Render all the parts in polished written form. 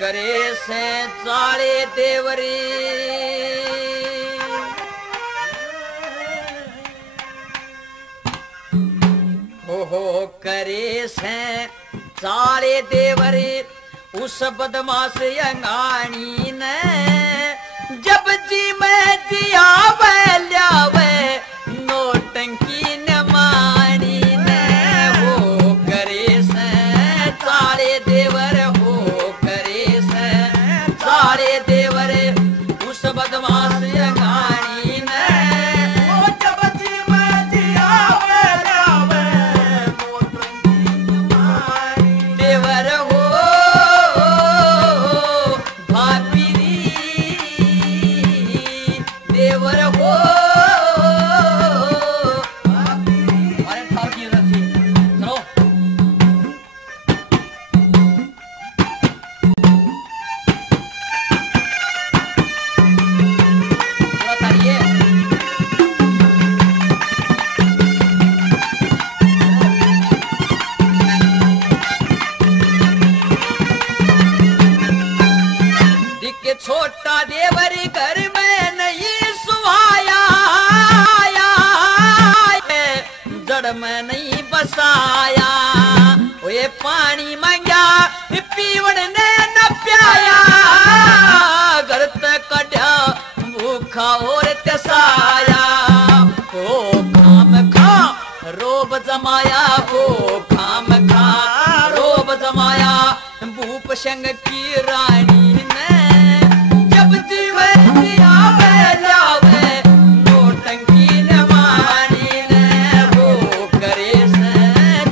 करे से चाले देवरी हो करे से चाले देवरी उस बदमाश अंगानी ने जब जी में जिया ल्यावे नोटंकी न मानी ने हो करे से चाले देवर हो करे से चाले देवर उस बदमाश अंगानी ने जब जी में जिया ल्यावे नोटंकी न मानी देवर हो देवर हो अरे ठाक की रखी चलो थोड़ा तालिए दिख छोटा देवरी घर में नहीं जड़ में नहीं बसाया ये पानी मांगा पीवड़ ने न प्याया घर तक कढ़ा भूखा और तसाया हो खाम खा रोब जमाया हो खाम खा रोब जमाया भूप संग की रानी ने जब जीवे जियावे ल्यावे नोटंकी न मानी ने हो करे से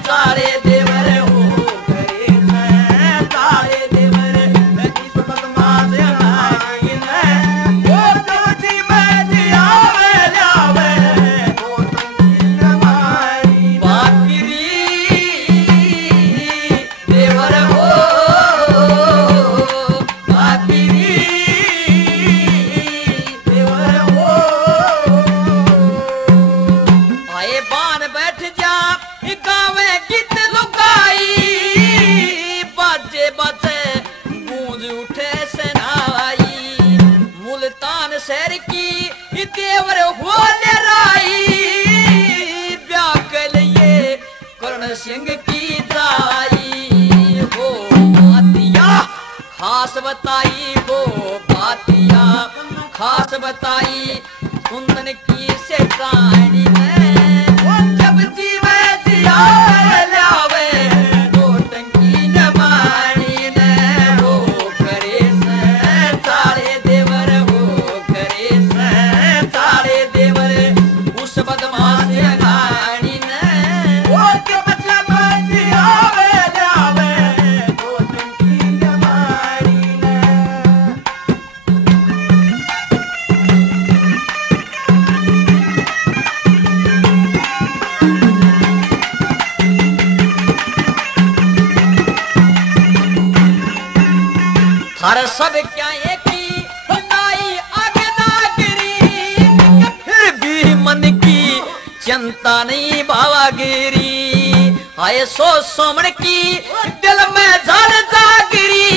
चाले देवर हो करे से चाले देवर इस बदमाश अंगानी ने हो जब जीवे जियावे ल्यावे नोटंकी न मानी बाकरी देवर हो शहर की देवर हो राई ब्याह लिए कर्ण सिंह की दाई हो बातिया खास बताई हो बातिया खास बताई कुंदन की से कहानी में जब जीवे जिया ल्यावे नोटंकी न मानी ने हो करे से चाले देवर उस बदमाश अंगानी ने वो के मतलब जियावे ल्यावे नोटंकी न मानी ने हर सब क्या एक चिंता नहीं भावागिरी आए सो सोमण की दिल में झाल जागिरी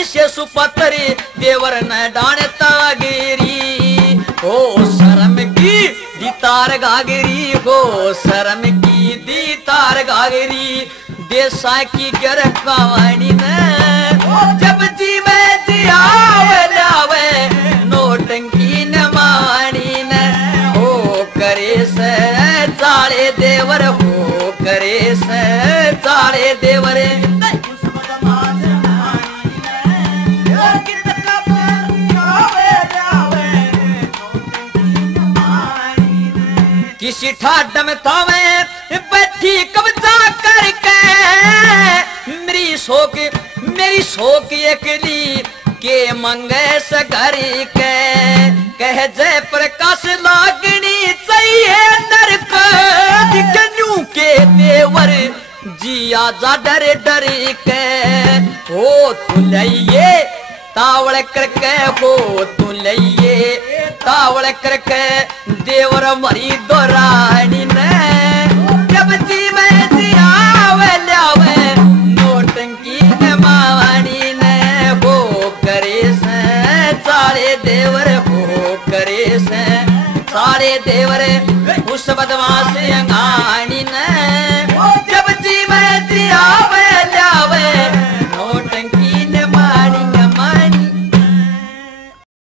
इसे सुपत्री देवर न डांटता गिरी हो शर्म की दीतार गागिरी हो शर्म की दीतार गागिरी देसा की गर कहानी ने जब जीवे जियावे ल्यावे नोटंकी न मानी ने करे से चाले देवर हो करे से चाले देवर किसी ठाड में थावे बैठी कब्जा करके मेरी शोक एकली के मंगे से घर के कह जय प्रकाश लागनी चाहिए नरक दिखन्यू के देवर जिया जा डरे डरे के हो तू लइए तावड़ करके हो तू लइए तावड़ करके देवर मरी दोरानी ने जब जी में जियावे ल्यावे नोटंकी न मानी ने सारे देवर हो करे से सारे देवर उस बदमाश अंगार